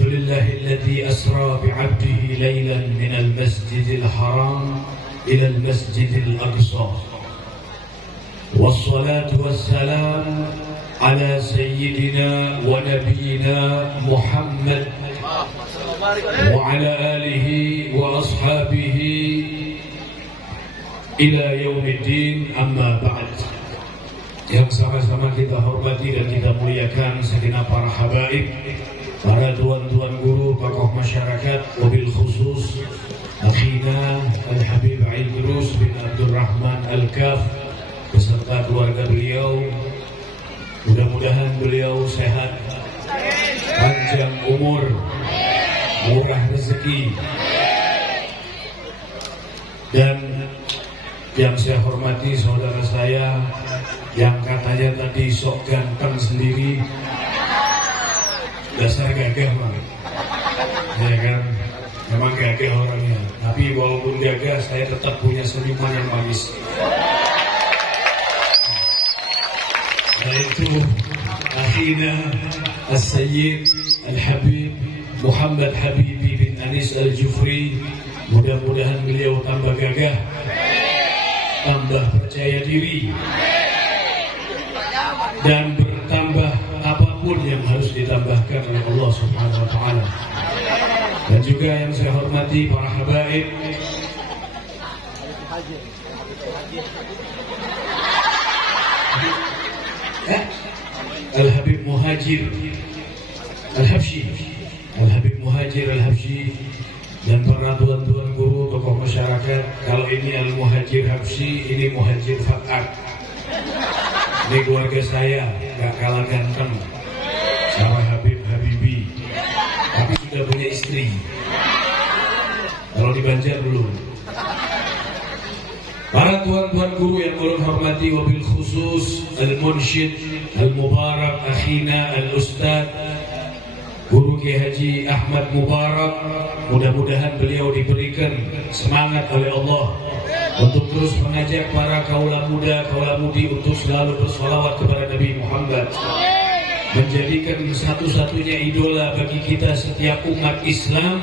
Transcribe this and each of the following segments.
الحمد لله الذي أسرى بعبده ليلا من المسجد الحرام إلى المسجد الأقصى، والصلاة والسلام على سيدنا ونبينا محمد وعلى آله وأصحابه إلى يوم الدين. أما بعد. Yang sama-sama kita hormati dan kita muliakan segenap para habaib, para tuan-tuan guru, tokoh masyarakat, wabil khusus akhina Al-Habib Idrus bin Abdul Rahman Al-Kaf beserta keluarga beliau. Mudah-mudahan beliau sehat, panjang umur, murah rezeki. Dan yang saya hormati saudara saya yang katanya tadi sok ganteng sendiri, dasar gagah banget, ya kan? Memang gagah orangnya, tapi walaupun gagah saya tetap punya senyuman yang manis. Yaitu akhina As-Sayyid Al-Habib Muhammad Habibi bin Anis Al-Jufri. Mudah-mudahan beliau tambah gagah, tambah percaya diri, dan bertambah apapun yang harus ditambahkan oleh Allah Subhanahu wa Ta'ala. Dan juga yang saya hormati para habaib, Al-Habib Muhajir Al-Habsyi, Al-Habib Muhajir Al-Habsyi, dan para tuan-tuan guru, tokoh masyarakat. Kalau ini Al-Muhajir Habsyi, ini Muhajir Fakat. Ini keluarga saya, gak kalah ganteng sama Habib Habibi, tapi sudah punya istri. Kalau di Banjar belum. Para tuan-tuan guru yang ulun hormati, wabil khusus Al-Munsyid Al-Mubarak Akhina Al-Ustad Guru Kiai Haji Ahmad Mubarak. Mudah-mudahan beliau diberikan semangat oleh Allah untuk terus mengajak para kaula muda, kaula mudi untuk selalu bersolawat kepada Nabi Muhammad, menjadikan satu-satunya idola bagi kita setiap umat Islam.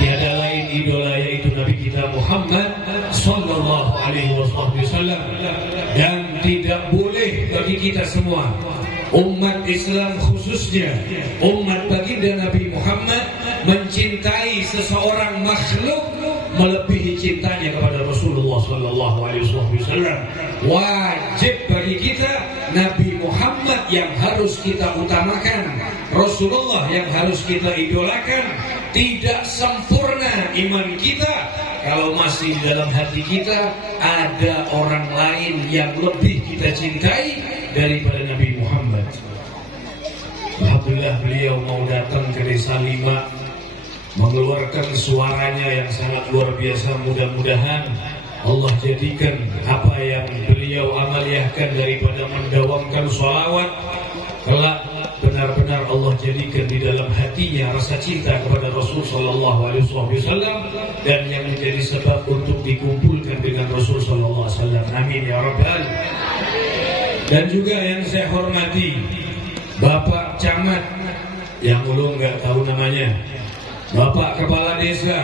Tiada lain idola yaitu Nabi kita Muhammad Sallallahu Alaihi Wasallam. Dan tidak boleh bagi kita semua, umat Islam khususnya umat baginda Nabi Muhammad, mencintai seseorang makhluk melebihi cintanya kepada Rasulullah Sallallahu Alaihi Wasallam. Wajib bagi kita Nabi Muhammad yang harus kita utamakan, Rasulullah yang harus kita idolakan. Tidak sempurna iman kita kalau masih dalam hati kita ada orang lain yang lebih kita cintai daripada Nabi Muhammad. Alhamdulillah beliau mau datang ke Desa Lima, mengeluarkan suaranya yang sangat luar biasa. Mudah-mudahan Allah jadikan apa yang beliau amaliyahkan daripada mendawamkan sholawat, kelak benar-benar Allah jadikan di dalam hatinya rasa cinta kepada Rasul Sallallahu Alaihi Wasallam, dan yang menjadi sebab untuk dikumpulkan dengan Rasul Sallallahu Alaihi Wasallam. Amin ya Rabbal. Dan juga yang saya hormati Bapak Camat yang ulun nggak tahu namanya, Bapak Kepala Desa,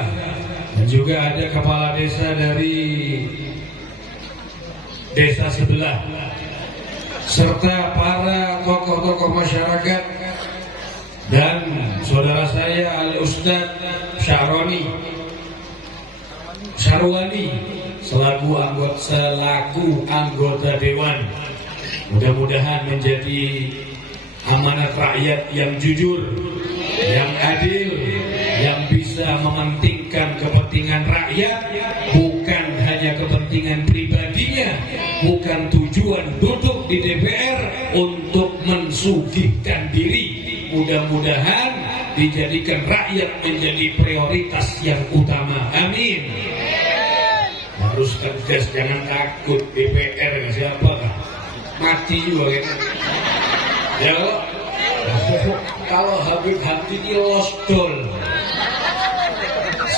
dan juga ada Kepala Desa dari desa sebelah, serta para tokoh-tokoh masyarakat dan saudara saya Al-Ustad Syarwani selaku anggota Dewan. Mudah-mudahan menjadi amanat rakyat yang jujur, yang adil, yang bisa mementingkan kepentingan rakyat, bukan hanya kepentingan pribadinya, bukan tujuan duduk di DPR untuk mensugihkan diri. Mudah-mudahan dijadikan rakyat menjadi prioritas yang utama. Amin. Harus tegas, jangan takut. DPR siapa kan? Mati juga kan? Ya, kalau Habib ini losdol,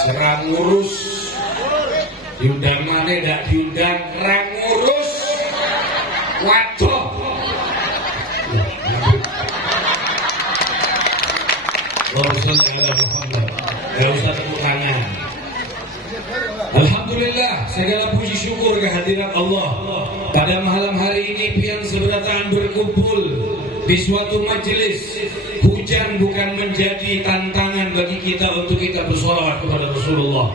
serang ngurus, diundang mana tidak diundang, serang ngurus, waduh. Luar sholli ala Muhammad. Gak usah tepuk tangan. Alhamdulillah, segala puji syukur kehadirat Allah. Pada malam hari ini pian seberataan berkumpul di suatu majelis. Hujan bukan menjadi tantangan bagi kita untuk kita bersolawat kepada Rasulullah.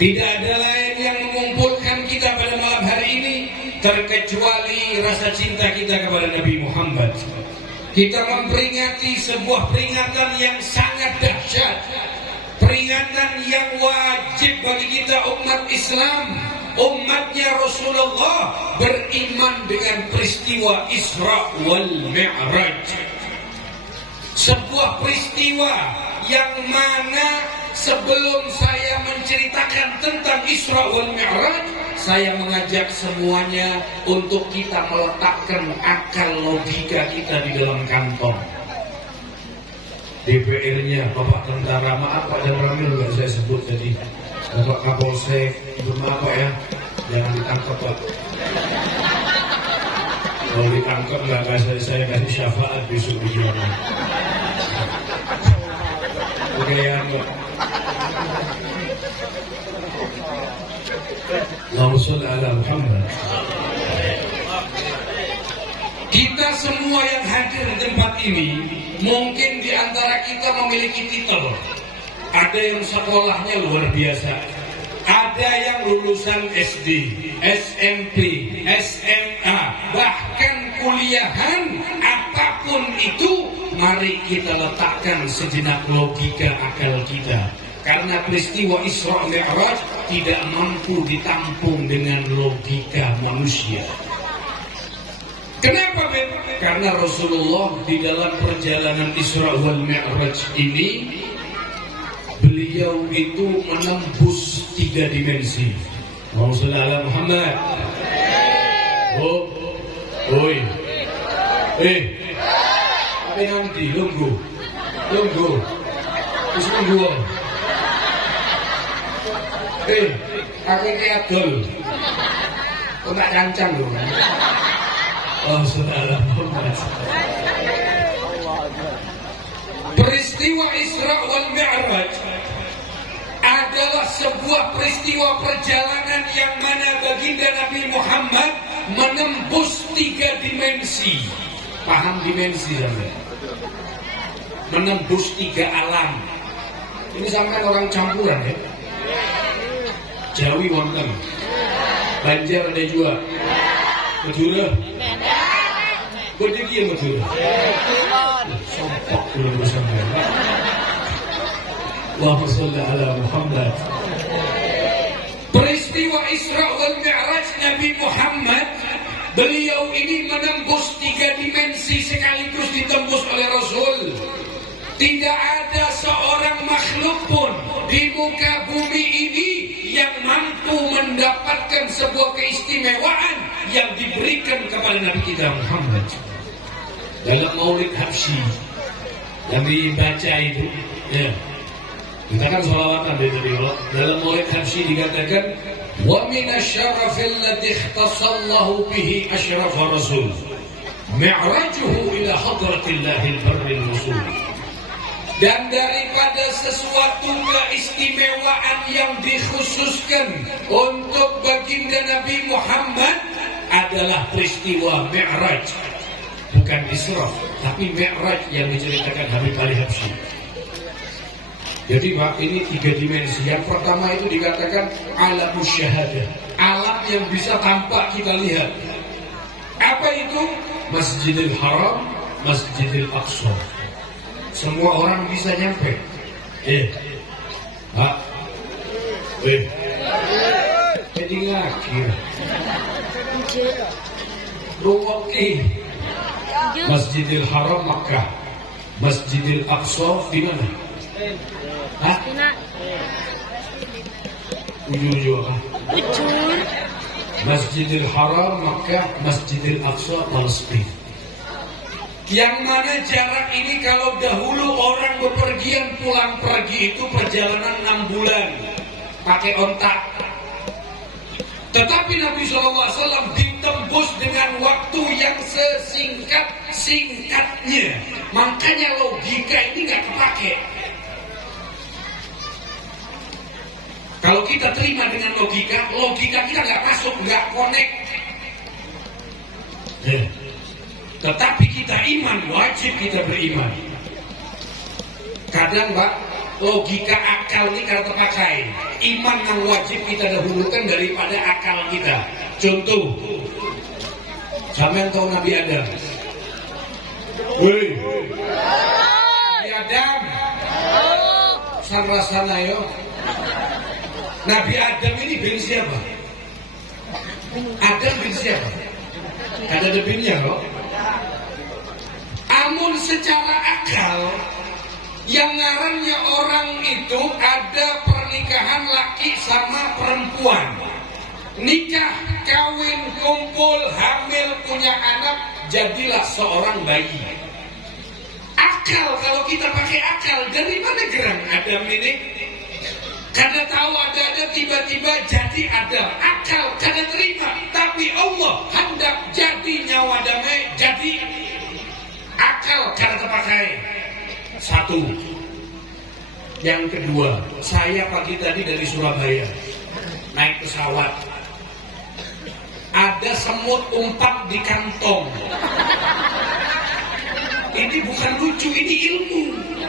Tidak ada lain yang mengumpulkan kita pada malam hari ini terkecuali rasa cinta kita kepada Nabi Muhammad. Kita memperingati sebuah peringatan yang sangat dahsyat, peringatan yang wajib bagi kita umat Islam, umatnya Rasulullah, beriman dengan peristiwa Isra wal Mi'raj. Sebuah peristiwa yang mana sebelum saya menceritakan tentang Isra wal Mi'raj, saya mengajak semuanya untuk kita meletakkan akal logika kita di dalam kantong. DPR-nya Bapak Tentara, maaf Pak dan Ramil nggak saya sebut tadi, Bapak Kapolsek, maaf Pak ya, jangan ditangkap Pak. Kalau ditangkap nggak saya kasih syafaat besok di jalan. Oke ya Pak. Allahumma sholli ala Muhammad. Kita semua yang hadir di tempat ini, mungkin di antara kita memiliki titel. Ada yang sekolahnya luar biasa, ada yang lulusan SD, SMP, SMA, bahkan kuliahan. Apapun itu, mari kita letakkan sejenak logika akal kita. Karena peristiwa Isra Mi'raj tidak mampu ditampung dengan logika manusia. Kenapa, Beb? Karena Rasulullah di dalam perjalanan Isra wal Mi'raj ini, beliau itu menembus 3 dimensi. Allahumma Muhammad. Oh, oi, apa nanti? Tunggu, terus tunggu. Kakek keadol, kok tak cancang loh? Oh, saudara Muhammad. Peristiwa Isra wal Mi'raj adalah sebuah peristiwa perjalanan yang mana baginda Nabi Muhammad menembus 3 dimensi. Paham dimensi sampai? Menembus 3 alam. Ini sampai orang campuran ya. Jawi wonten, Banjar ada juga, Madura, Bojegi yang Madura, sompok belum bersama. Allahumma sholli ala Muhammad. Peristiwa Isra wal Mi'raj Nabi Muhammad, beliau ini menembus 3 dimensi sekaligus ditembus oleh Rasul. Tidak ada seorang makhluk pun di muka bumi ini yang mampu mendapatkan sebuah keistimewaan yang diberikan kepada Nabi kita Muhammad. Dalam Maulid Habsyi yang dibaca itu, ya, kita kan sholawatan dari Allah. Dalam Maulid Habsyi dikatakan, wa minasyarafil ladzi ikhtassallahu bihi asyrafar rasul, mi'rajuhu ila hadratillahil barril rasul. Dan daripada sesuatu keistimewaan yang dikhususkan untuk baginda Nabi Muhammad adalah peristiwa Mi'raj. Bukan Isra, tapi Mi'raj yang diceritakan Habib Ali Habsyi. Jadi Pak, ini 3 dimensi. Yang pertama itu dikatakan alamus syahadah, alam yang bisa tampak kita lihat. Apa itu? Masjidil Haram, Masjidil Aqsa. Semua orang bisa nyampe. Pak, jadi lagi Ruwaki, Masjidil Haram Makkah, Masjidil Aqsa di mana? Ujung-ujung apa? Masjidil Haram Makkah, Masjidil Aqsa Palestina. Yang mana jarak ini kalau dahulu orang bepergian pulang pergi itu perjalanan 6 bulan pakai ontak. Tetapi Nabi SAW ditembus dengan waktu yang sesingkat-singkatnya. Makanya logika ini nggak kepake. Kalau kita terima dengan logika, logika kita nggak masuk, nggak connect. Tetapi kita iman, wajib kita beriman. Kadang Pak, logika akal ini kalau terpakai, iman yang wajib kita dahulukan daripada akal kita. Contoh, sampean tahu Nabi Adam? Woi, Nabi Adam, sana yo. Nabi Adam ini bin siapa? Adam bin siapa? Ada binnya loh. Amun secara akal, yang ngarannya orang itu ada pernikahan laki sama perempuan, nikah, kawin, kumpul, hamil, punya anak, jadilah seorang bayi. Akal, kalau kita pakai akal, dari mana gerang Adam ini? Karena tahu ada tiba-tiba jadi ada. Akal karena terima, tapi Allah hendak jadi nyawa damai, jadi akal karena terpakai. Satu. Yang kedua, saya pagi tadi dari Surabaya naik pesawat, ada semut umpat di kantong. Ini bukan lucu, ini ilmu.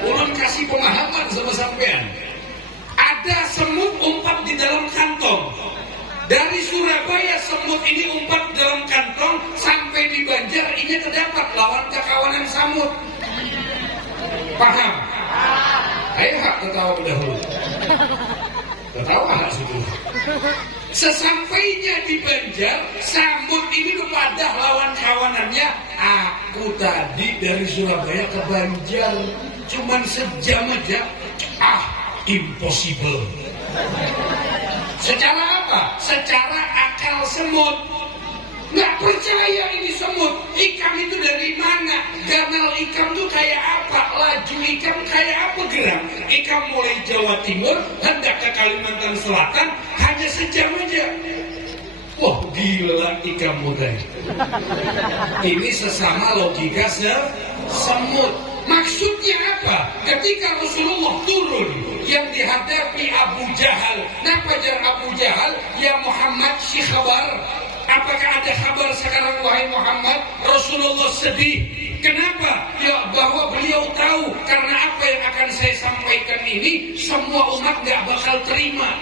Ulun kasih pemahaman sama sampean. Ada semut umpat di dalam kantong. Dari Surabaya semut ini umpat dalam kantong sampai di Banjar, ini terdapat lawan kekawanan samut. Paham? Ayo hak ketawa dahulu. Ketawa hak situ. Sesampainya di Banjar, samut ini kepada lawan kawanannya. Aku tadi dari Surabaya ke Banjar cuman sejam aja. Impossible. Secara apa? Secara akal semut. Nggak percaya ini semut. Ikan itu dari mana? Ganal ikan itu kayak apa? Laju ikan kayak apa gerak? Ikan mulai Jawa Timur hendak ke Kalimantan Selatan hanya sejam aja. Wah, gila ikan muda. Ini sesama logika semut. Maksudnya apa? Ketika Rasulullah turun yang dihadapi Abu Jahal, kenapa jar Abu Jahal? Ya Muhammad, si khabar. Apakah ada kabar sekarang wahai Muhammad? Rasulullah sedih. Kenapa? Ya bahwa beliau tahu karena apa yang akan saya sampaikan ini semua umat gak bakal terima.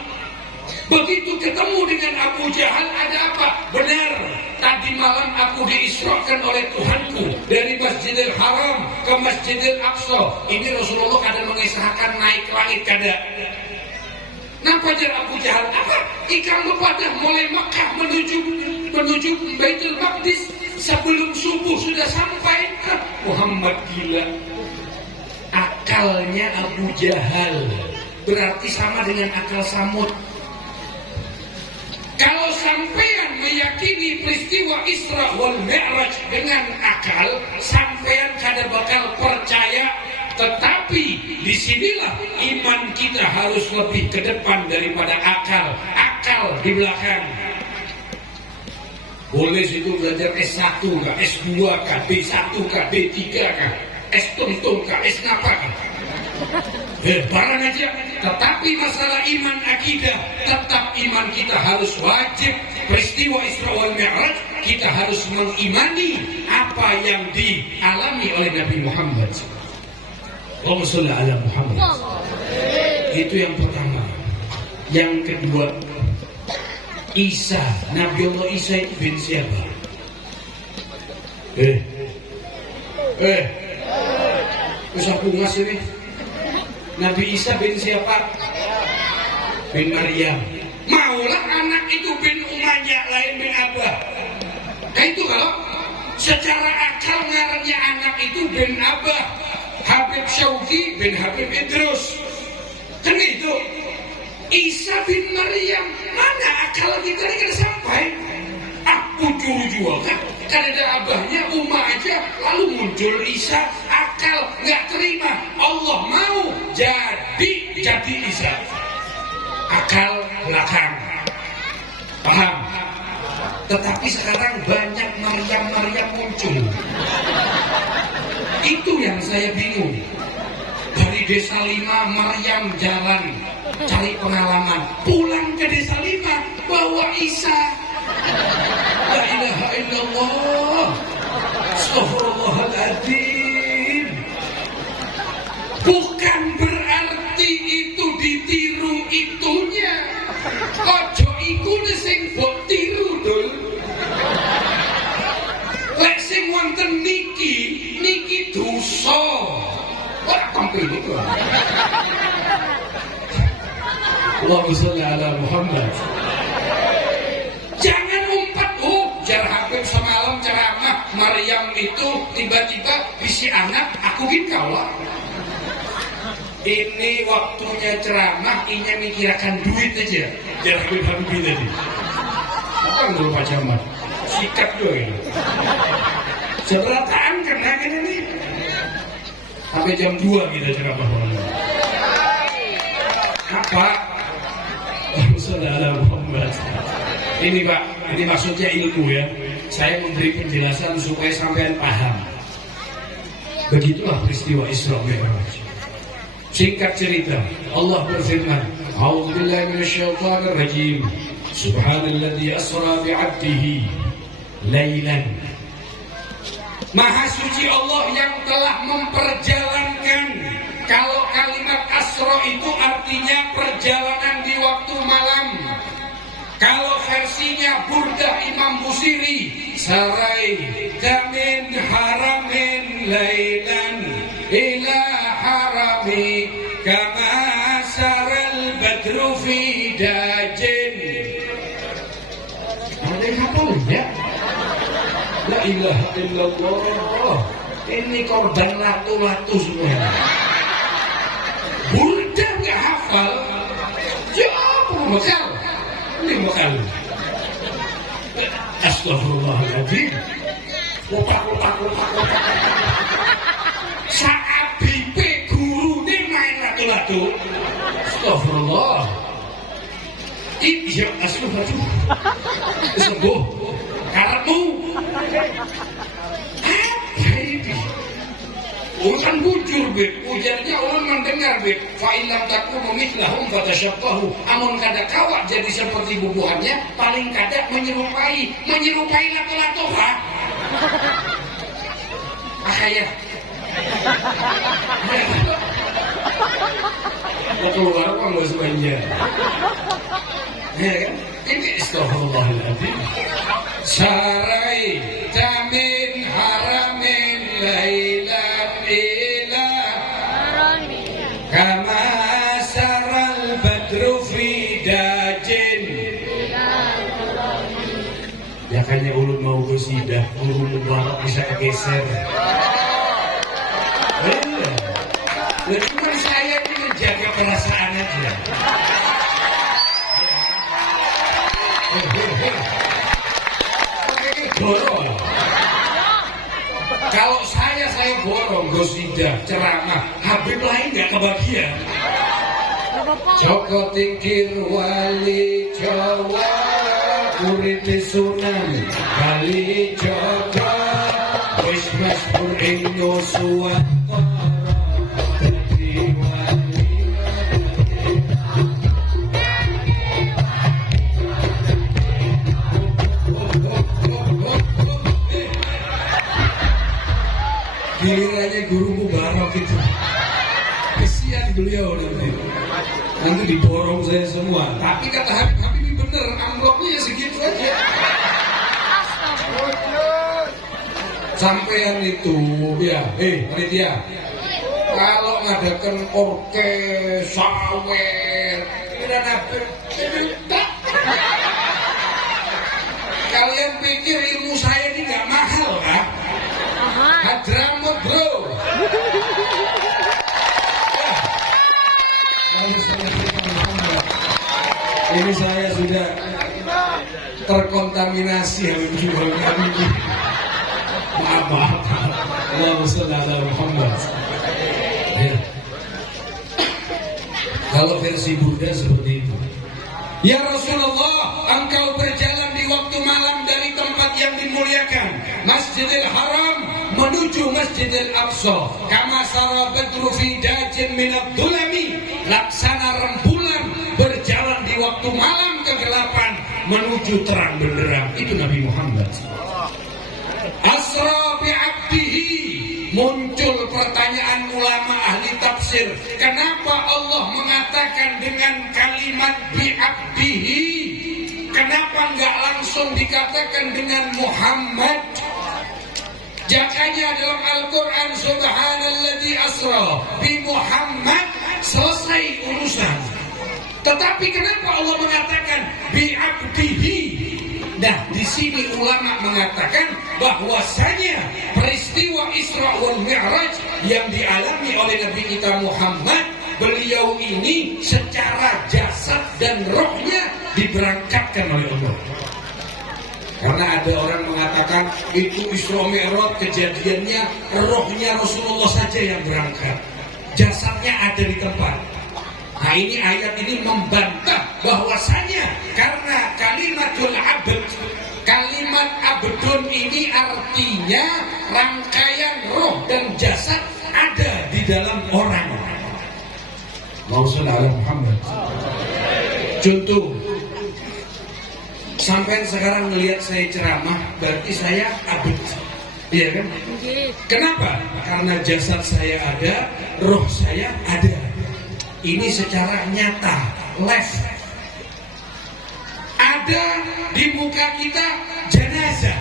Begitu ketemu dengan Abu Jahal, ada apa? Benar, tadi malam aku diisrakan oleh Tuhanku dari Masjidil Haram ke Masjidil Aqsa. Ini Rasulullah kadang mengisahkan naik langit kada. Napa jar Abu Jahal? Apa? Ikan pada mulai Makkah menuju Baitul Maqdis sebelum subuh sudah sampai. Muhammad gila. Akalnya Abu Jahal berarti sama dengan akal samud. Kalau sampean meyakini peristiwa Isra wal Mi'raj dengan akal, sampean kada bakal percaya. Tetapi disinilah iman kita harus lebih ke depan daripada akal. Akal di belakang. Boleh situ belajar S1 kah, S2 kah, B1 kah, B3 kah, S tuntung kah, S ngapa kah? Barang aja. Tetapi masalah iman akidah, tetap iman kita harus wajib. Peristiwa Isra wal Mi'raj kita harus mengimani apa yang dialami oleh Nabi Muhammad. Allahumma sholli ala Muhammad. Itu yang pertama. Yang kedua, Isa, Nabi Allah Isa itu bin siapa? Usah pungas ini. Nabi Isa bin siapa? Bin Maryam. Maulah anak itu bin Umayyah, lain bin Abah. Nah itu kalau secara akal ngarannya anak itu bin Abah, Habib Syauqi bin Habib Idrus. Kan itu Isa bin Maryam. Mana akal kita ini kan sampai? Ujur jual kan? Kan ada abahnya Umar aja, lalu muncul Isa. Akal nggak terima. Allah mau jadi Isa. Akal belakang. Paham? Tetapi sekarang banyak Maryam muncul. Itu yang saya bingung. Dari desa 5 Maryam jalan, cari pengalaman. Pulang ke desa 5 bawa Isa. La ilaha illallah. Astagfirullahaladzim. Bukan berarti itu ditiru itunya. Ojo iku sing mbok tiru dul. Lek sing wonten niki dosa. Ora tampil iku. Allahumma shalli ala Muhammad. Jangan umpat, jar Habib semalam ceramah Maryam itu tiba-tiba bisi anak, aku kaulah. Ini waktunya ceramah, ini mikirkan duit aja. Jar Habib tadi. Apa yang lupa Jamal? Sikat juga ini. Seberataan kena nih. Sampai jam 2 kita ceramah. Apa? Allahumma Muhammad. Ini Pak, ini maksudnya ilmu ya. Saya memberi penjelasan supaya sampean paham. Begitulah peristiwa Isra Mi'raj. Singkat cerita, Allah berfirman, A'udzubillahi minasyaitonir rajim. Subhanalladzi asra bi'abdihi lailan. Maha suci Allah yang telah memperjalankan. Kalau kalimat asra itu artinya perjalanan di waktu malam. Kalau versinya Burdah Imam Busiri, sarai min haramin lailan ila harami kama saral badru fi dajin. Ada yang hafal ya? La ilaha illallah. Ini korban latu-latu semua. Burdah nggak hafal, jauh bekal. Ini bekal. Astagfirullahaladzim. Otak. Saabipe guru ini main latu-latu. Astagfirullah. Iya, astagfirullah. Sembuh. Karepmu. Apa ini? Urusan bujur, Beb. Ujarnya orang mendengar, Beb. Fa'ilam takunu mithlahum fatashabbahu. Amun kada kawak jadi seperti bubuhannya, paling kada menyerupai latu-latu, ha? Akaya. Mau keluar apa nggak sebanyak? Ya kan? Ini Astagfirullahaladzim. Sarai tamin haramin lailan ila kama saral badru fi dajin. Ya kayaknya ulun mau gosidah, ulun mubarak bisa kegeser. Cuma saya ini menjaga perasaan aja. Borong. Kalau saya borong gosidah, ceramah, Habib lain nggak kebagian. Joko tingkir wali Jawa, uripe Sunan Kali Joko, wis masyhur ing Yosua. Gilirannya guru Mubarak itu kesian beliau nanti diborong saya semua. Tapi kata Habib ini bener, amplopnya ya segitu aja. Sampean itu ya, panitia, kalau ngadakan orkes sawer dan Habib tak. Kalian pikir ilmu saya ini nggak mahal kan? Hadramut bro. Ini saya sudah terkontaminasi Habib kami ini. Maaf. Allahumma shalli ala Muhammad. Ya. Kalau versi Burdah seperti itu. Ya Rasulullah, engkau berjalan di waktu malam dari tempat yang dimuliakan, Masjidil Haram menuju Masjidil Aqsa. Kama sara badru fi dajin min ad-dulami, laksana rembulan waktu malam kegelapan menuju terang benderang. Itu Nabi Muhammad. Asra bi'abdihi. Muncul pertanyaan ulama ahli tafsir, kenapa Allah mengatakan dengan kalimat bi'abdihi? Kenapa enggak langsung dikatakan dengan Muhammad? Jakanya dalam Al-Quran, subhanalladzi asra bi Muhammad, selesai urusan. Tetapi kenapa Allah mengatakan bi'abdihi? Nah, di sini ulama mengatakan bahwasanya peristiwa Isra wal Mi'raj yang dialami oleh Nabi kita Muhammad, beliau ini secara jasad dan rohnya diberangkatkan oleh Allah. Karena ada orang mengatakan itu Isra Mi'raj kejadiannya rohnya Rasulullah saja yang berangkat, jasadnya ada di tempat. Nah, ini ayat ini membantah bahwasanya karena kalimatul abd, kalimat abdun ini artinya rangkaian roh dan jasad ada di dalam orang. Allahumma Muhammad. Contoh, sampai sekarang melihat saya ceramah, berarti saya abd, iya kan? Kenapa? Karena jasad saya ada, roh saya ada. Ini secara nyata, live. Ada di muka kita jenazah.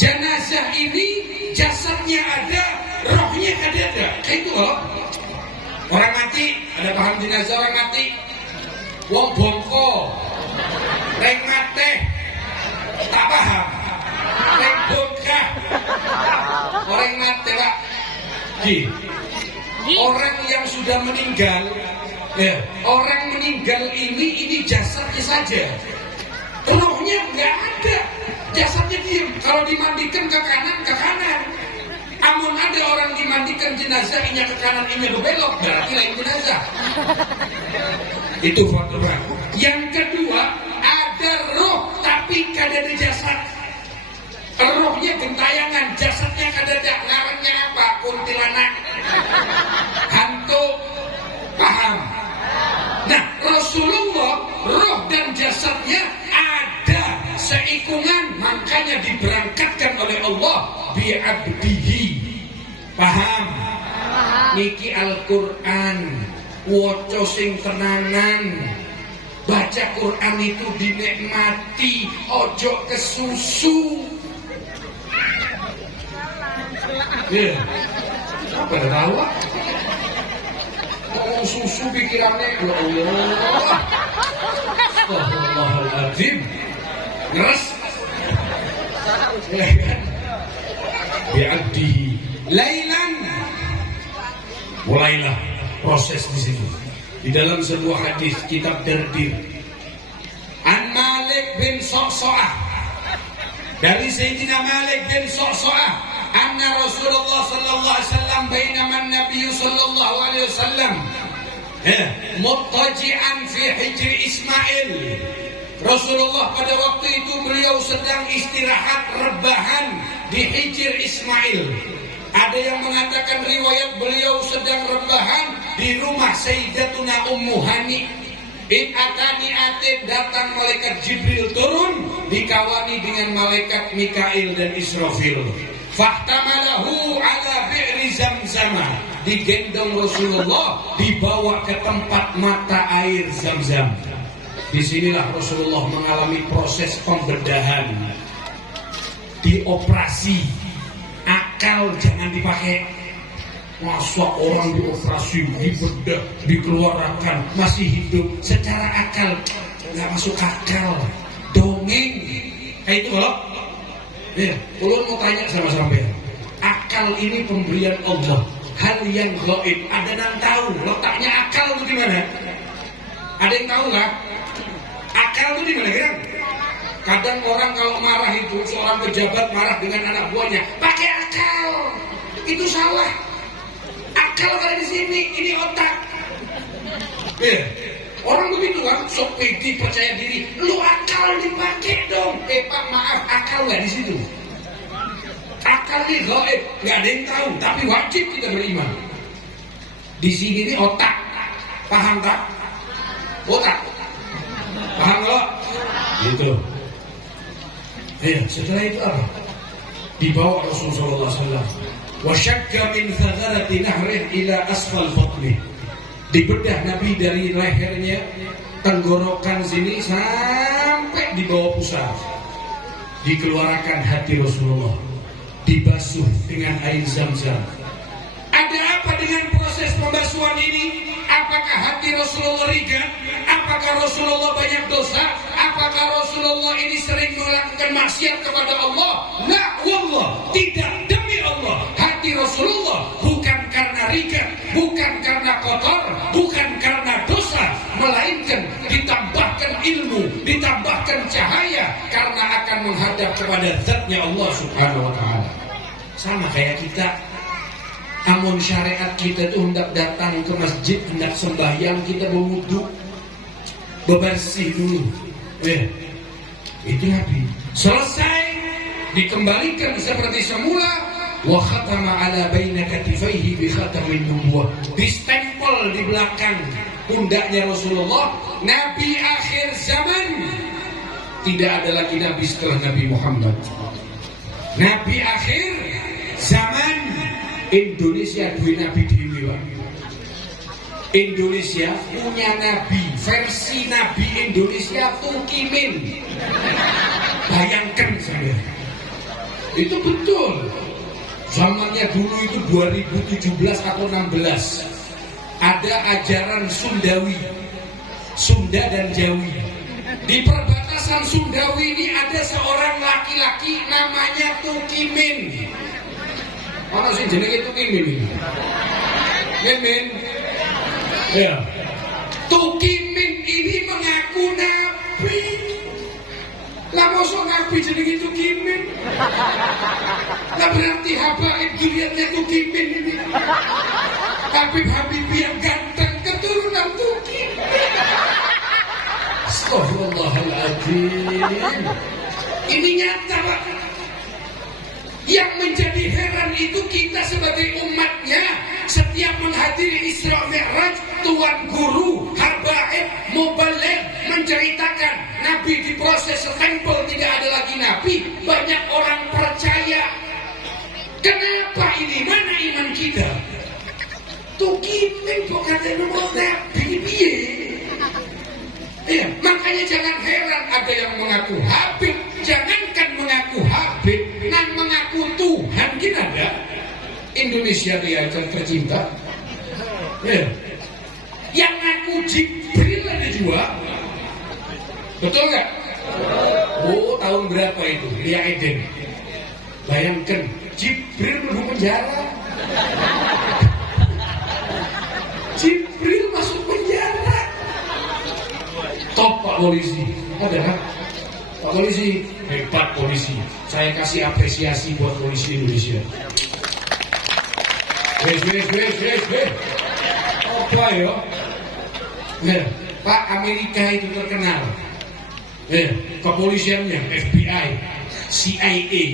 Jenazah ini jasadnya ada, rohnya ada. Kayak itu loh. Orang mati, ada paham jenazah orang mati. Wong bongko, reng mate, tak paham. Reng bongkah, orang mate pak. Orang yang sudah meninggal, ya, orang meninggal ini jasadnya saja, rohnya nggak ada, jasadnya diam. Kalau dimandikan ke kanan. Amun ada orang dimandikan jenazah, inya ke kanan, inya ke belok, berarti lain jenazah. Itu faktor. Yang kedua, ada roh tapi kada ada jasad. Rohnya gentayangan, jasadnya kada ada. Ngarannya apa? Kuntilanak, hantu, paham? Nah, Rasulullah roh dan jasadnya ada seikungan, makanya diberangkatkan oleh Allah bi'abdihi. Paham? Niki Al-Quran, waca sing tenanan. Baca Quran itu dinikmati, ojo kesusu. Ya, apa tahu? Ngomong susu pikirannya, ya Allah. Astagfirullahaladzim. Ngeres. Ya kan? Bi'abdihi lailan. Mulailah proses di sini. Di dalam sebuah hadis kitab Dardir, An Malik bin Sa'sa'ah, dari Sayyidina Malik bin Sa'sa'ah, anna Rasulullah sallallahu alaihi wasallam bainama an-nabiy sallallahu alaihi wasallam muttaji'an fi hijri Ismail. Rasulullah pada waktu itu beliau sedang istirahat rebahan di hijr Ismail. Ada yang mengatakan riwayat beliau sedang rebahan di rumah Sayyidatuna Ummu Hani. Atani atin, datang malaikat Jibril turun dikawani dengan malaikat Mikail dan Israfil. Fahtamalahu ala bi'ri Zamzam, digendong Rasulullah dibawa ke tempat mata air Zamzam. Disinilah Rasulullah mengalami proses pembedahan, dioperasi. Akal jangan dipakai. Masa orang dioperasi, dibedah, dikeluarkan, masih hidup, secara akal nggak masuk akal. Dongeng kayak itu loh. Ya, ulun mau tanya sama sampean, akal ini pemberian Allah, hal yang gaib. Ada yang tahu letaknya akal itu di mana? Ada yang tahu nggak? Akal itu di mana kira? Kadang orang kalau marah itu, seorang pejabat marah dengan anak buahnya, pakai akal. Itu salah. Akal ada di sini, ini otak. Ya. Orang begitu kan, sok pede, percaya diri. Lu akal dipakai dong. Pak maaf, akal nggak di situ. Akal ini gaib, nggak ada yang tahu. Tapi wajib kita beriman. Di sini ini otak. Paham tak? Otak. Gitu. Ya, setelah itu apa? Dibawa Rasulullah SAW. Wa syakka min thagarati nahrin ila asfal batni. Dibedah Nabi dari lehernya, tenggorokan sini sampai di bawah pusar. Dikeluarkan hati Rasulullah, dibasuh dengan air Zam-Zam. Ada apa dengan proses pembasuhan ini? Apakah hati Rasulullah ringan? Apakah Rasulullah banyak dosa? Apakah Rasulullah ini sering melakukan maksiat kepada Allah? La wallah, tidak, demi Allah. Hati Rasulullah bukan karena ringan, bukan karena kotor, bukan karena dosa, melainkan ditambahkan ilmu, ditambahkan cahaya karena akan menghadap kepada zatnya Allah Subhanahu wa taala. Sama kayak kita, amun syariat kita itu hendak datang ke masjid, hendak sembahyang, kita berwudu, bebersih dulu. Itu Nabi. Selesai, dikembalikan seperti semula. Wa khatama ala baina katifaihi bi khatamin nubuwah. Distempel di belakang pundaknya Rasulullah, Nabi akhir zaman. Tidak ada lagi Nabi setelah Nabi Muhammad. Nabi akhir zaman. Indonesia dua Nabi dewi, Pak. Indonesia punya Nabi, versi Nabi Indonesia Tukimin. Bayangkan saya, itu betul. Zamannya dulu itu 2017 atau 16, ada ajaran Sundawi, Sunda dan Jawi. Di perbatasan Sundawi ini ada seorang laki-laki namanya Tukimin. Mana sih jenenge Tukimin ini? Mimin. Ya. Tukimin ini mengaku Nabi. Lah mosok Nabi jenenge Tukimin. Lah berarti habaib duriannya Tukimin ini. Habib yang ganteng keturunan Tukimin. Astagfirullahaladzim. Ini nyata, Pak. Yang menjadi heran itu kita sebagai umatnya, setiap menghadiri Isra Mi'raj, Tuan Guru, Habaib, Mubaligh menceritakan Nabi diproses stempel, tidak ada lagi Nabi. Banyak orang percaya. Kenapa ini? Mana iman kita? Tukimin kok katanya nomor Nabi piye? Ya, makanya jangan heran ada yang mengaku Habib. Jangankan mengaku Habib, nan mengaku Tuhan kita ada. Indonesia dia tercinta. Ya. Yang ngaku Jibril ada juga. Betul nggak? Oh, tahun berapa itu? Lia Eden. Bayangkan Jibril masuk penjara. Jibril masuk penjara. Top Pak Polisi. Ada kan? Pak Polisi, hebat polisi. Saya kasih apresiasi buat polisi Indonesia. Wes. Apa ya? Nah, Pak, Amerika itu terkenal. Kepolisiannya, FBI, CIA,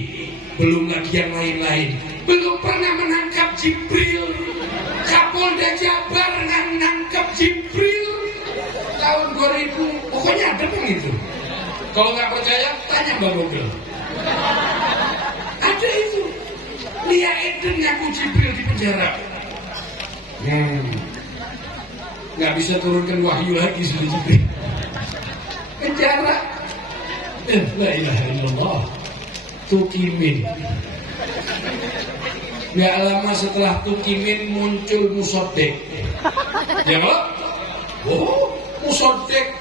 belum lagi yang lain-lain. Belum pernah menangkap Jibril. Kapolda Jabar nangkap Jibril tahun 2000. Pokoknya ada kan itu. Kalau nggak percaya, tanya Bang Google. Ada itu. Lia Eden ngaku Jibril di penjara. Nggak bisa turunkan wahyu lagi sudah Jibril. Penjara. La ilaha illallah. Tukimin. Nggak lama setelah Tukimin muncul Musoddek. Ya kalau? Oh, Musoddek.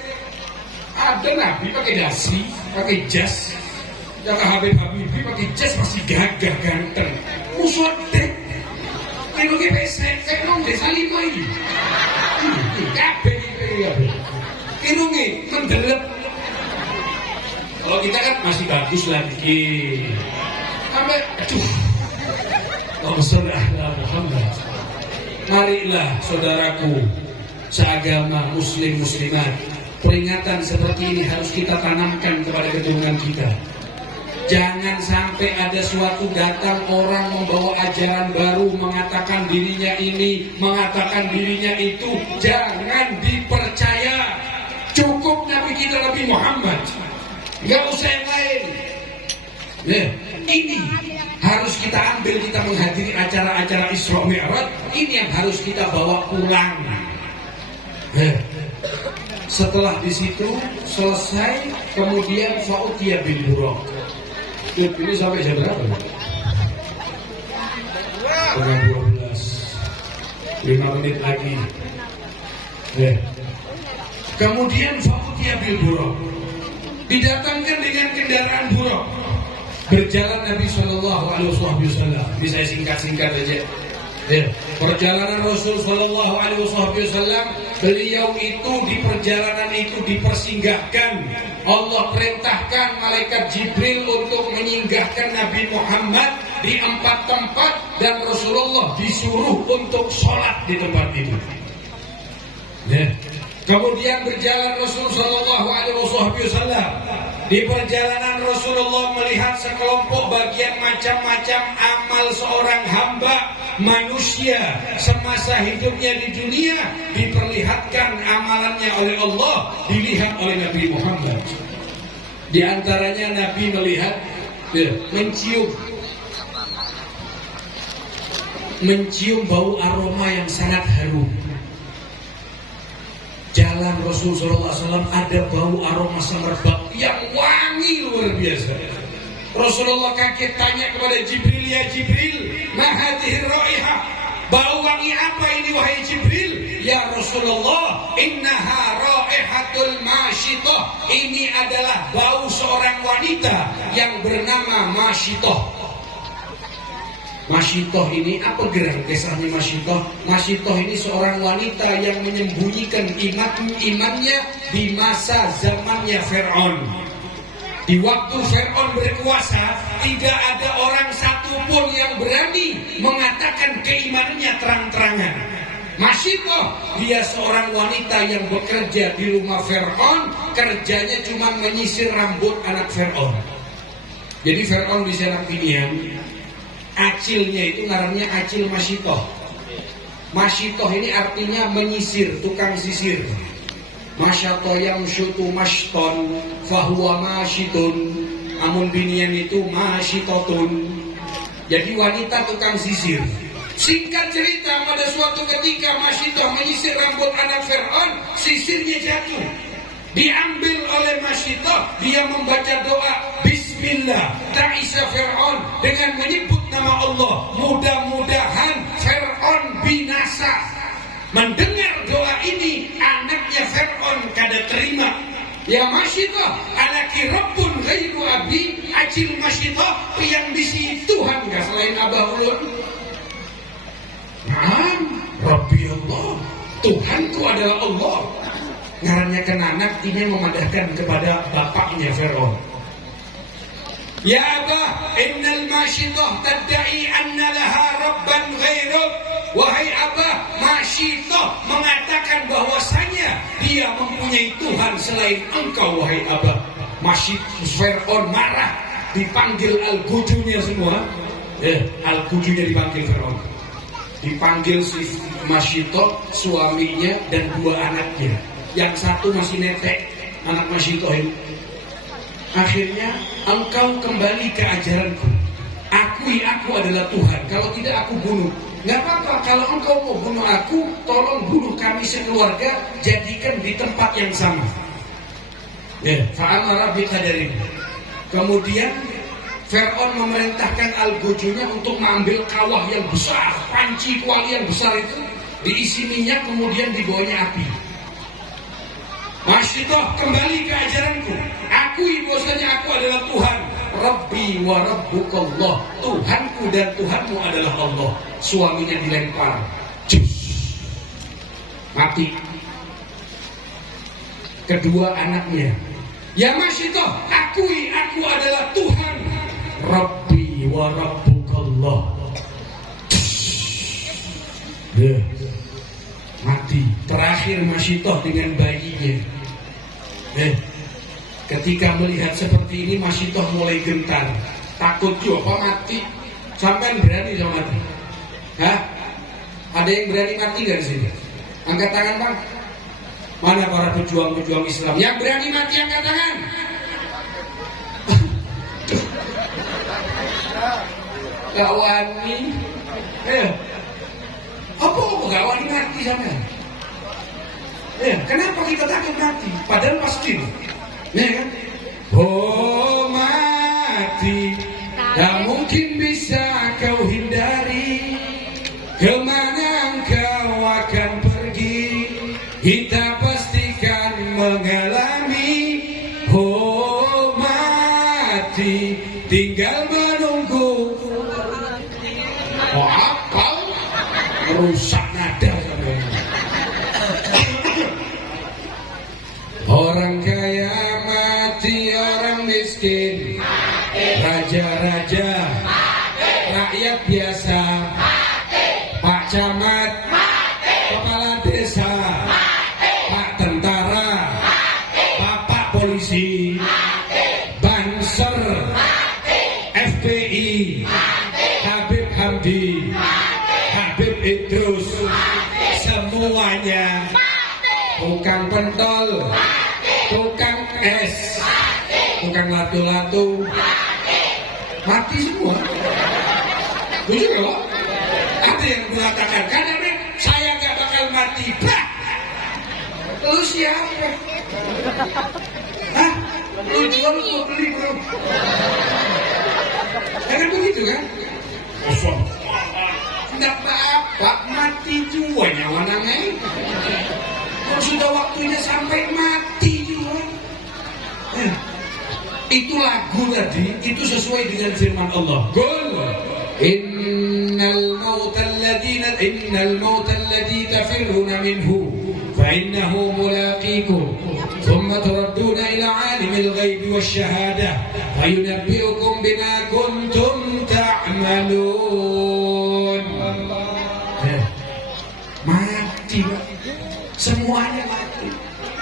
Ada Nabi pakai dasi, pakai jas. Yang Habib pakai jas masih gagah ganteng. Musoddek. Ini pesek, nong desa lima ini. Kabeh iki. Ini mendelep. Kalau kita kan masih bagus lagi. Sampai aduh. Allahumma Muhammad. Marilah saudaraku seagama muslim muslimat, peringatan seperti ini harus kita tanamkan kepada keturunan kita. Jangan sampai ada suatu datang orang membawa ajaran baru, mengatakan dirinya ini, mengatakan dirinya itu. Jangan dipercaya. Cukup Nabi kita Nabi Muhammad. nggak usah yang lain. Ya, ini harus kita ambil, kita menghadiri acara-acara Isra Mi'raj, ini yang harus kita bawa pulang. Ya. Setelah di situ selesai, kemudian fa'utiya bil buraq. Ini sampai jam berapa? Setengah 12, 5 menit lagi. Ya. Kemudian fa'utiya bil buraq, didatangkan dengan kendaraan buraq. Berjalan Nabi Shallallahu Alaihi Wasallam. Ini saya singkat-singkat aja. Ya. Perjalanan Rasul Shallallahu Alaihi Wasallam, beliau itu di perjalanan itu dipersinggahkan. Allah perintahkan malaikat Jibril untuk menyinggahkan Nabi Muhammad di 4 tempat, dan Rasulullah disuruh untuk sholat di tempat itu. Ya. Kemudian berjalan Rasul Shallallahu Alaihi Wasallam. Di perjalanan Rasulullah melihat sekelompok bagian macam-macam amal seorang hamba manusia semasa hidupnya di dunia, diperlihatkan amalannya oleh Allah, dilihat oleh Nabi Muhammad. Di antaranya Nabi melihat, mencium bau aroma yang sangat harum. Jalan Rasulullah SAW ada bau aroma semerbak yang wangi luar biasa. Rasulullah kaget tanya kepada Jibril, ya Jibril, ma hadhihi raihah? Bau wangi apa ini wahai Jibril? Ya Rasulullah, innaha raihatul masyitah. Ini adalah bau seorang wanita yang bernama Masyitah. Masyitah ini apa gerak kisahnya Masyitah? Masyitah ini seorang wanita yang menyembunyikan imannya di masa zamannya Fir'aun. Di waktu Fir'aun berkuasa, tidak ada orang satupun yang berani mengatakan keimanannya terang-terangan. Masyitah, dia seorang wanita yang bekerja di rumah Fir'aun, kerjanya cuma menyisir rambut anak Fir'aun. Jadi Fir'aun bisa pilihan. Acilnya itu ngarannya acil Masyitah. Masyitah ini artinya menyisir, tukang sisir. Masyatah yang syutu mashton fahuwa masyitun. Amun binian itu masyitatun. Jadi wanita tukang sisir. Singkat cerita, pada suatu ketika Masyitah menyisir rambut anak Fir'aun, sisirnya jatuh. Diambil oleh Masyitah, dia membaca doa Bismillah ta'isa Fir'aun dengan menyebut nama Allah. Mudah-mudahan Fir'aun binasa. Mendengar doa ini, anaknya Fir'aun kada terima. Ya Masyitah, anaki rabbun ghairu abi, acil Masyitah, yang bisi Tuhan gak selain abah ulun. Naam, Rabbi Allah, Tuhanku adalah Allah. Ngarannya kan anak ini memadahkan kepada bapaknya Fir'aun. Ya Abah, innal Masyitah tadda'i anna laha rabban ghairuk. Wahai Abah, Masyitah mengatakan bahwasanya dia mempunyai Tuhan selain engkau, wahai Abah. Masyitah, Fir'aun marah, dipanggil al-gujunya semua. Al-gujunya dipanggil Fir'aun. Dipanggil si Masyitah, suaminya dan 2 anaknya. Yang satu masih netek, anak Masyitah ini. Akhirnya, engkau kembali ke ajaranku. Akui aku adalah Tuhan. Kalau tidak aku bunuh. Nggak apa-apa. Kalau engkau mau bunuh aku, tolong bunuh kami sekeluarga. Jadikan di tempat yang sama. Fa'amara biqadarin. Kemudian Fir'aun memerintahkan al-gujunya untuk mengambil kawah yang besar, panci kuali yang besar itu, diisi minyak, kemudian dibawanya api. Masyitah, kembali ke ajaranku. Akui bahwasanya aku adalah Tuhan. Rabbi wa rabbukallah. Tuhanku dan Tuhanmu adalah Allah. Suaminya dilempar. Jus. Mati. Kedua anaknya. Ya Masyitah, akui aku adalah Tuhan. Rabbi wa rabbukallah. Mati. Terakhir Masyitah dengan bayinya. Ketika melihat seperti ini, Masyitah mulai gentar. Takut juga mati. Sampai berani sama mati? Hah? Ada yang berani mati gak di sini? Angkat tangan Bang. Mana para pejuang-pejuang Islam yang berani mati, angkat tangan. Gak wani. Apa gak wani mati sama? Kenapa kita takut mati? Padahal pasti. Ya kan? Oh mati, tak mungkin bisa kau hindari. Kemana engkau akan pergi, kita pastikan mengalami. Oh mati, tinggal menunggu. Oh apa? Rusak nada. Orang kaya mati, orang miskin, raja-raja, rakyat biasa, Pak Camat, Kepala Desa, Pak Tentara, Bapak Polisi, Banser, FPI, Habib Hamdi, Habib Idrus, semuanya, tukang pentol, tukang es, tukang latu-latu, mati semua. Betul nggak? Ada yang mengatakan, karena saya nggak bakal mati. Bah, lu siapa? Hah? Lu jual, lu beli bro. Karena begitu kan? Kosong. Tidak apa-apa, mati juga nyawa namanya. Kalau sudah waktunya sampai mati juga. Itu lagu tadi, itu sesuai dengan firman Allah. Qul innal mauta alladhi tafirruna minhu fa innahu mulaqikum thumma turadduna ila alimil ghaibi wasyahadah fayunabbi'ukum bima kuntum ta'malun. Mati, semuanya mati.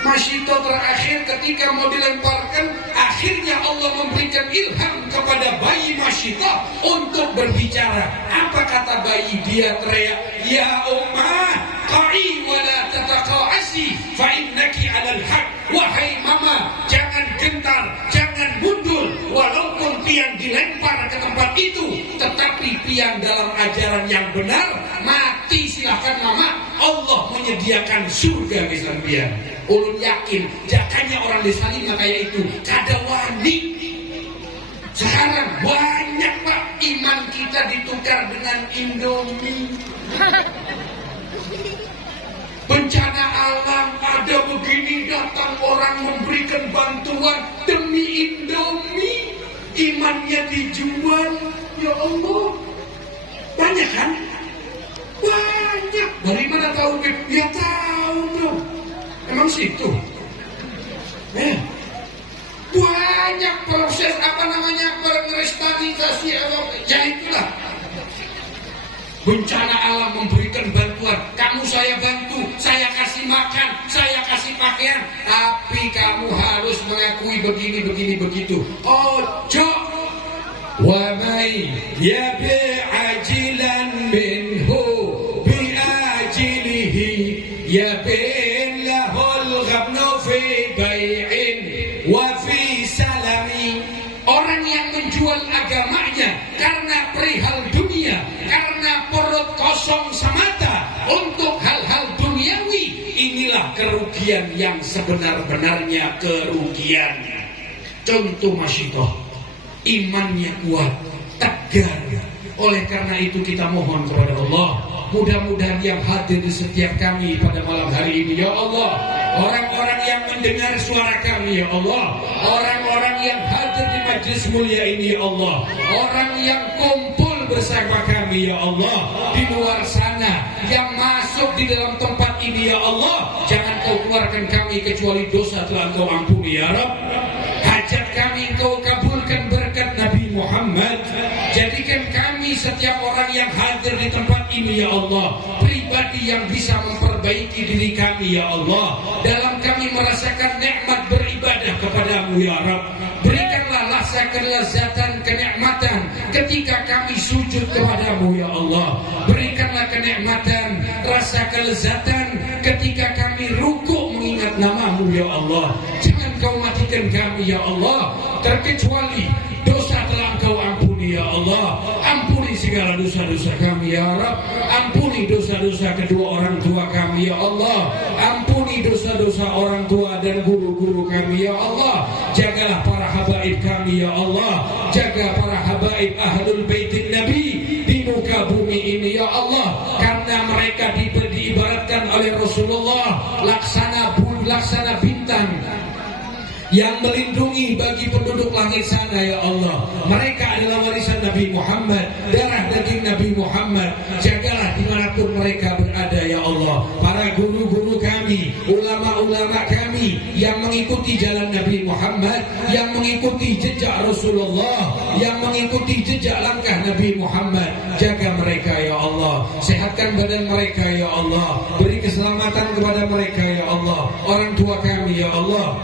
Masito terakhir ketika mau dilemparkan, akhirnya Allah memberikan ilham kepada bayi Masito untuk berbicara. Apa kata bayi? Dia teriak, ya ummah, qa'i wa la tataqa'asi fa innaki 'alal haq. Wahai mama, jangan gentar, jangan mundur. Walaupun piang dilempar ke tempat itu, tetapi piang dalam ajaran yang benar. Mati silahkan mama, Allah menyediakan surga misalnya piang. Ulun yakin jakanya orang desa Lima kayak itu kada wani. Sekarang banyak pak iman kita ditukar dengan Indomie. Bencana alam ada begini, datang orang memberikan bantuan demi Indomie. Imannya dijual. Ya Allah, banyak kan? Banyak. Dari mana tahu? Ya tahu dong. Emang situ. Banyak proses pengrestalisasi ya itulah. Bencana alam memberikan bantuan, kamu saya bantu, saya kasih makan, saya kasih pakaian, tapi kamu harus mengakui begini begitu. Ojo. Wa may yabi ajilan minhu bi ajilihi yabin lahul ghabnu fi bai'in wa fi salami. Orang yang menjual agamanya karena perihal dunia, karena perut kosong semata untuk hal-hal duniawi, inilah kerugian yang sebenar-benarnya kerugian. Contoh Masito, imannya kuat, tegar. Oleh karena itu kita mohon kepada Allah, mudah-mudahan yang hadir di setiap kami pada malam hari ini, ya Allah, orang-orang yang mendengar suara kami, ya Allah, orang-orang yang hadir di majlis mulia ini, ya Allah, orang yang kumpul bersama kami, ya Allah, di luar sana, yang masuk di dalam tempat ini, ya Allah, jangan kau keluarkan kami kecuali dosa telah kau ampuni, ya Rabb. Hajat kami kau kabulkan berkat Nabi Muhammad. Jadikan kami setiap orang yang hadir di tempat ini, ya Allah, pribadi yang bisa memperbaiki diri kami, ya Allah, dalam kami merasakan nikmat beribadah kepadamu, ya Rabb. Berikanlah rasa kelezatan, kenikmatan ketika kami sujud kepadamu, ya Allah. Berikanlah kenikmatan, rasa kelezatan ketika kami rukuk mengingat namamu, ya Allah. Jangan kau matikan kami, ya Allah, terkecuali dosa telah kau ampuni, ampuni ya Allah. Ampuni segala dosa-dosa kami ya Rabb. Ampuni dosa-dosa kedua orang tua kami ya Allah. Ampuni dosa-dosa orang tua dan guru-guru kami ya Allah. Jagalah para habaib kami ya Allah. Jaga para habaib ahlul baitin Nabi di muka bumi ini ya Allah. Karena mereka diibaratkan oleh Rasulullah laksana bintang yang melindungi bagi penduduk langit sana ya Allah. Mereka adalah warisan Nabi Muhammad, darah daging Nabi Muhammad. Jagalah dimanapun mereka berada ya Allah. Para guru-guru kami, ulama-ulama kami yang mengikuti jalan Nabi Muhammad, yang mengikuti jejak Rasulullah, yang mengikuti jejak langkah Nabi Muhammad. Jaga mereka ya Allah. Sehatkan badan mereka ya Allah. Beri keselamatan kepada mereka ya Allah. Orang tua kami ya Allah,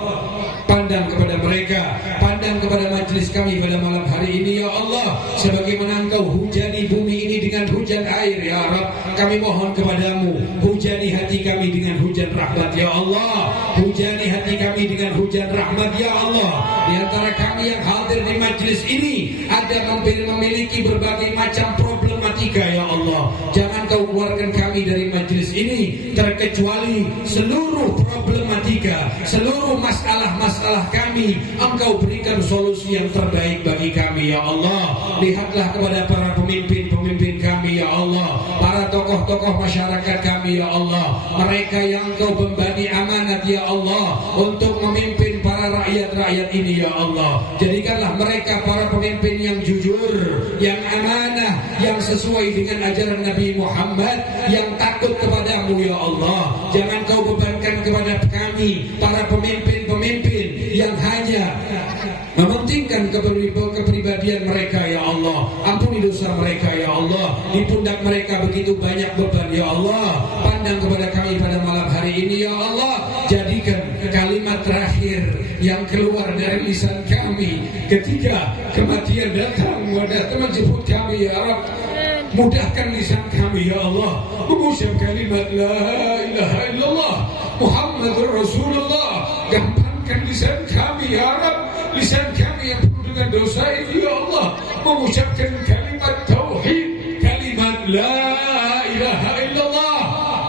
pandang kepada mereka, pandang kepada majelis kami pada malam hari ini ya Allah. Sebagaimana Engkau hujani bumi ini dengan hujan air ya Rabb, kami mohon kepadamu, hujani hati kami dengan hujan rahmat ya Allah. Hujani hati kami dengan hujan rahmat ya Allah. Di antara kami yang hadir di majelis ini ada memiliki berbagai macam problematika ya Allah. Jangan Kau keluarkan kami dari majelis ini terkecuali seluruh problematika, seluruh masalah kami Engkau berikan solusi yang terbaik bagi kami ya Allah. Lihatlah kepada para pemimpin kami ya Allah, para tokoh-tokoh masyarakat kami ya Allah. Mereka yang Engkau bembani amanat ya Allah untuk memimpin para rakyat-rakyat ini ya Allah. Jadikanlah mereka para pemimpin yang jujur, yang amanah, yang sesuai dengan ajaran Nabi Muhammad, yang takut kepadamu ya Allah. Jangan Kau bebankan kepada kami para pemimpin yang hanya mementingkan kepribadian mereka ya Allah. Ampuni dosa mereka ya Allah. Di pundak mereka begitu banyak beban ya Allah. Pandang kepada kami pada malam hari ini ya Allah. Jadikan kalimat terakhir yang keluar dari lisan kami ketika kematian datang menjemput kami ya Rabb. Mudahkan lisan kami ya Allah mengucap kalimat la ilaha illallah Muhammadur Rasulullah. Gampangkan lisan kami ya Rabb, lisan kami yang penuh dengan dosa ini ya Allah, mengucapkan kalimat tauhid, kalimat la ilaha illallah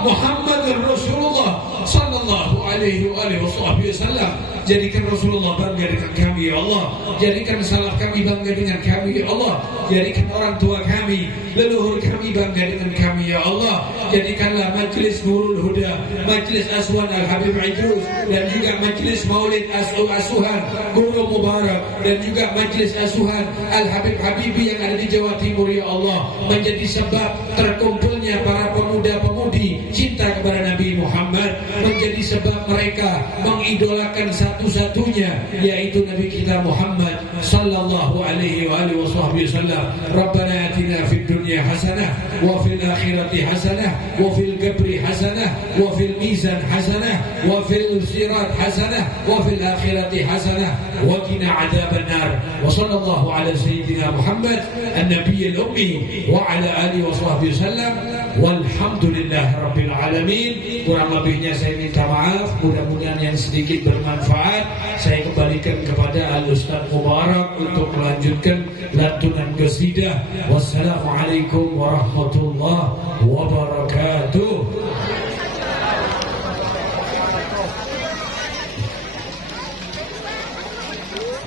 Muhammadur Rasulullah sallallahu alaihi wasallam. Jadikan Rasulullah bangga dengan kami ya Allah. Jadikan salaf kami bangga dengan kami ya Allah. Jadikan orang tua kami, leluhur kami bangga dengan kami ya Allah. Jadikanlah Majlis Nurul Huda, Majlis Aswan Al-Habib Idrus, dan juga Majlis Maulid Asuhan Guru Mubarak, dan juga Majlis Asuhan Al-Habib Habibi yang ada di Jawa Timur ya Allah, menjadi sebab terkumpulnya para pemuda-pemudi cinta kepada Nabi Muhammad, menjadi sebab mereka mengidolakan satu-satunya yaitu Nabi kita Muhammad sallallahu alaihi wasallam. Rabbana atina fid dunya hasanah wa fil akhirati hasanah wa fil qabri hasanah wa fil mizan hasanah wa fil sirat hasanah wa fil akhirati hasanah wa qina adzaban nar. Wa sallallahu ala sayyidina Muhammad an-nabiyil ummi wa ala alihi washabbihi wasallam. Walhamdulillahi rabbil alamin. Kurang lebihnya saya minta maaf. Mudah-mudahan yang sedikit bermanfaat saya kembalikan kepada Al-Ustaz Mubarak untuk melanjutkan lantunan qasidah. Wassalamualaikum warahmatullahi wabarakatuh.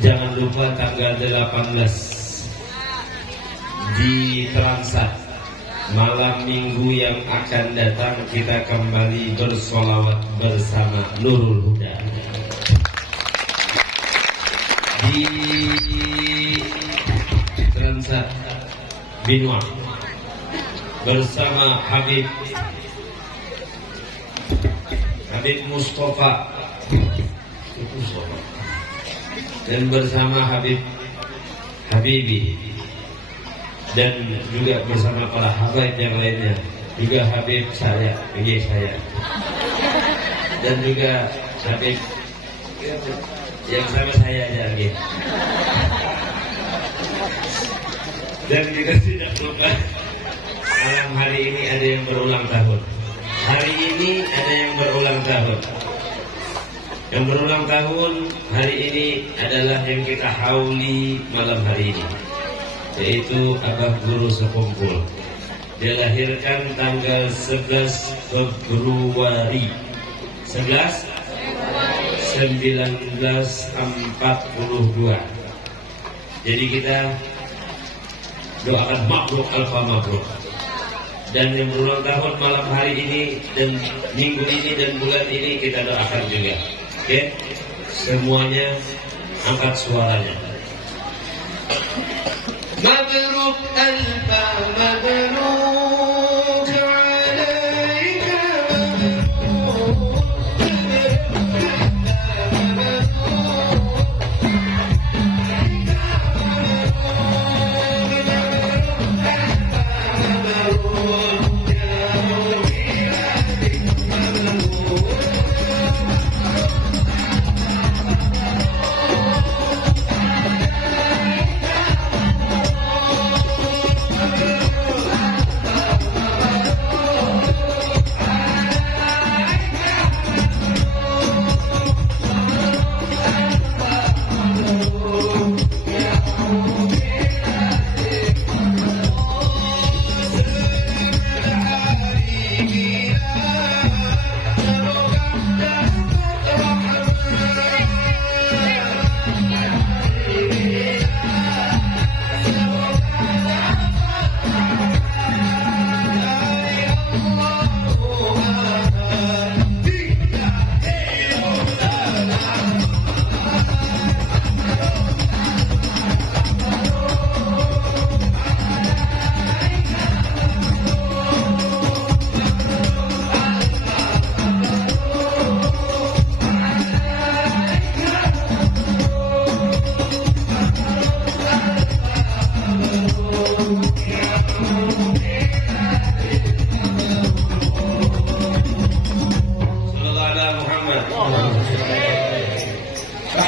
Jangan lupa tanggal 18 di Transat, malam minggu yang akan datang kita kembali bersolawat bersama Nurul Huda di Transat Binwa bersama Habib Mustafa dan bersama Habibi, dan juga bersama para habaib yang lainnya, juga Habib saya, dan juga Habib yang sama saya aja gitu. Dan kita tidak lupa malam hari ini ada yang berulang tahun. Hari ini ada yang berulang tahun. Yang berulang tahun hari ini adalah yang kita hauli malam hari ini. yaitu Abah Guru Sekumpul. Dia lahirkan tanggal 11 Februari 1942. Jadi kita doakan mabruk alfa mabruk. Dan yang berulang tahun malam hari ini dan minggu ini dan bulan ini kita doakan juga. Oke? Semuanya angkat suaranya. Mabruk alfa mabruk alaika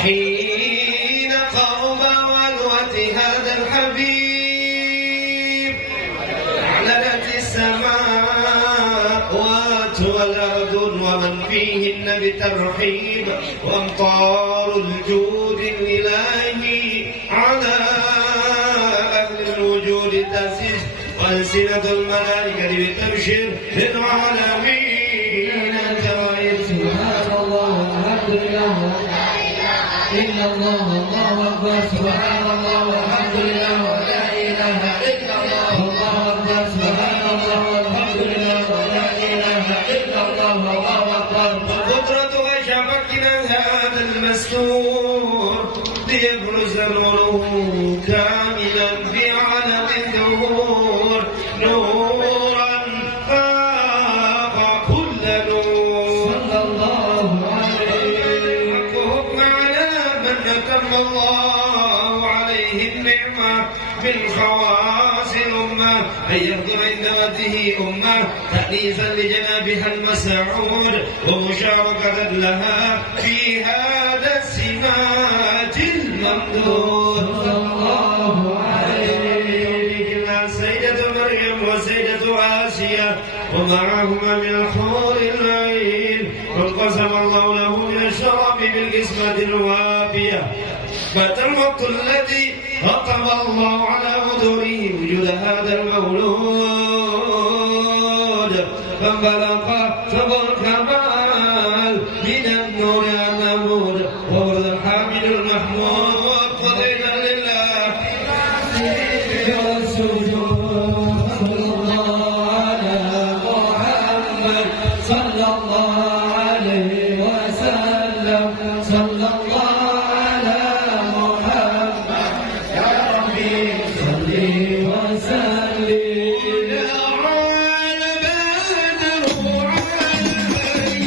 حين قرب ولوة هذا الحبيب أعلنت السماوات والأرض ومن فيهن بترحيب وأمطار الجود الإلهي على أهل الوجود تسير وألسنة الملائكة بتبشر للعالمين سبحان الله والحمد لله إلا الله الله أكبر سبحان الله والحمد لله ولا إله إلا الله الله أكبر سبحان الله والحمد لله ولا إله إلا الله الله أكبر والقدرة وشبكنا هذا المستور ليبرز نوره كاملا في علم الظهور نورا فاق كل نور صلى الله عليه حقهم على من أتم الله عليه النعمة من خواص الأمة أن يحضر عند ذاته أمة تأنيسا لجنابها المسعود ومشاركة لها في هذا السمات الممدود صلى الله عليه سيدة مريم وسيدة آسيا ومعهما من الحور العين وقسم الله له من الشراب بالقسمة الوافية مات الوقت الذي أقام الله على حضوره وجود هذا المولود فانبلق شبر الكمال من النور النمود وورد الحامد المحمود وقضينا لله والسجود صلى الله على محمد صلى الله عليه وسلم صلى الله على محمد يا ربي صل وسلم يا عالم بدر عليك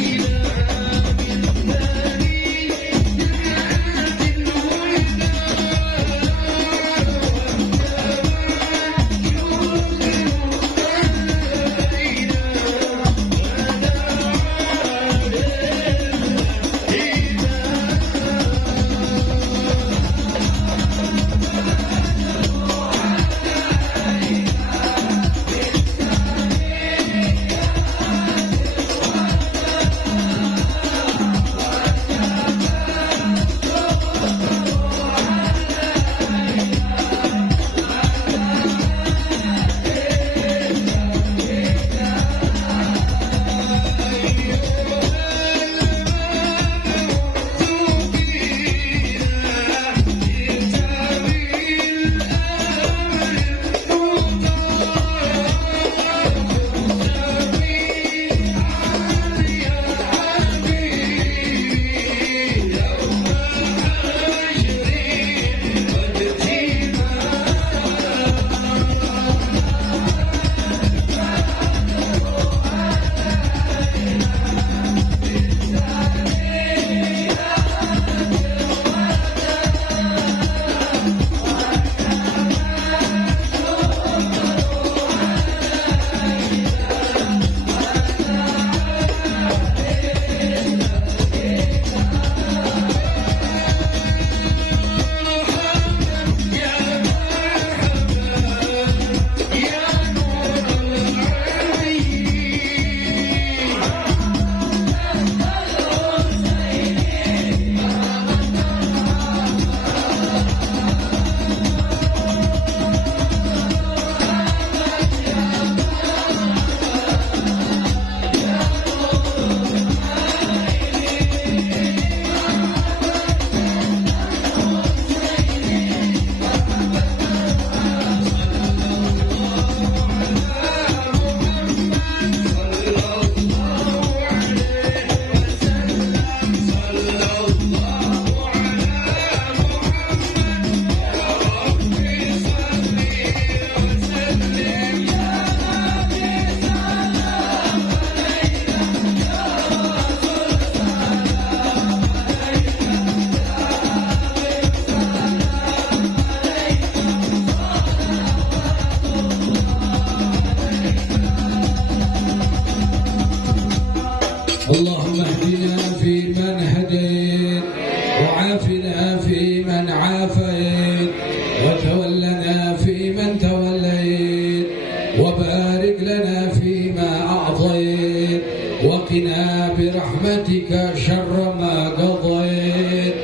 بارك لنا فيما أعطيت وقنا برحمتك شر ما قضيت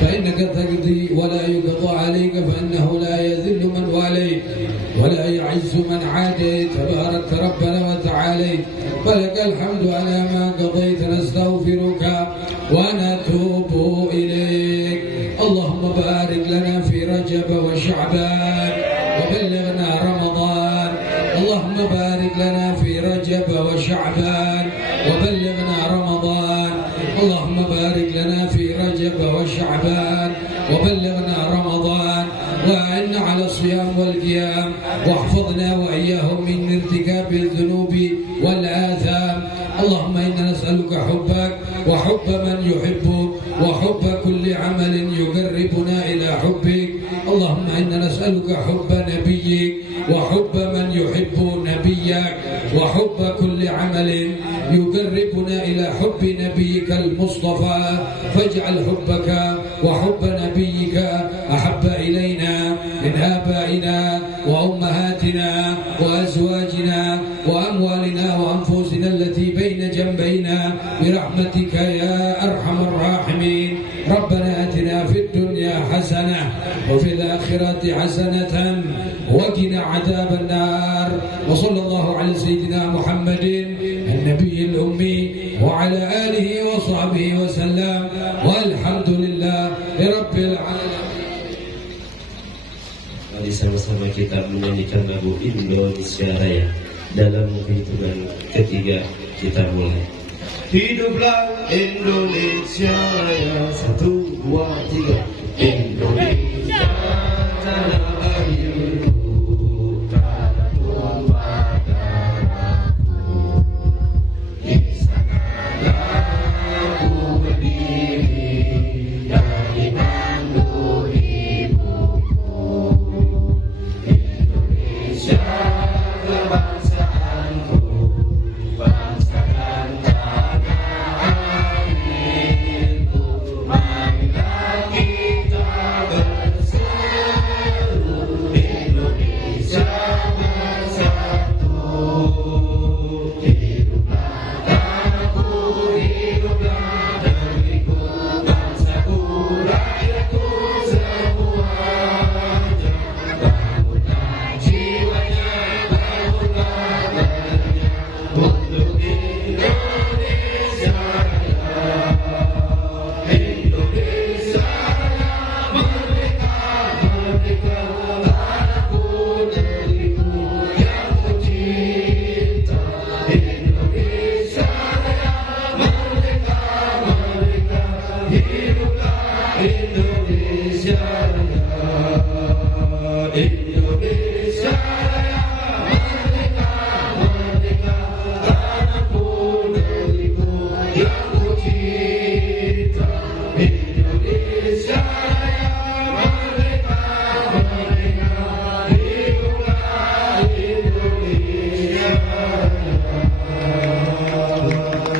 فإنك تقضي ولا يقضى عليك فإنه لا يذل من واليت ولا يعز من عاديت تبارك ربنا وتعاليت ولك الحمد على ما قضيت نستغفرك ونتوب إليك اللهم بارك لنا في رجب وشعبان وبلغنا رمضان اللهم بارك لنا في رجب وشعبان وبلغنا رمضان اللهم بارك لنا في رجب وشعبان وبلغنا رمضان وأعنا على الصيام والقيام واحفظنا وإياهم من ارتكاب الذنوب والآثام اللهم إنا نسألك حبك وحب من يحبك وحب كل عمل يقربنا إلى حبك اللهم إنا نسألك حب نبيك وحب من يحب نبيك وحب كل عمل يقربنا إلى حب نبيك المصطفى فاجعل حبك وحب نبيك أحب إلينا من آبائنا وأمهاتنا وأزواجنا وأموالنا وأنفسنا التي بين جنبينا برحمتك يا أرحم الراحمين ربنا آتنا في الدنيا حسنة وفي الآخرة حسنة وقنا عذاب النار وصلى الله على سيدنا محمد النبي الأمي وعلى آله وصحبه وسلم والحمد لله رب العالمين. Mari sama-sama kita menyanyikan lagu Indonesia Raya. Dalam hitungan ketiga kita mulai. Hiduplah Indonesia Raya, 1, 2, 3. Indonesia Raya.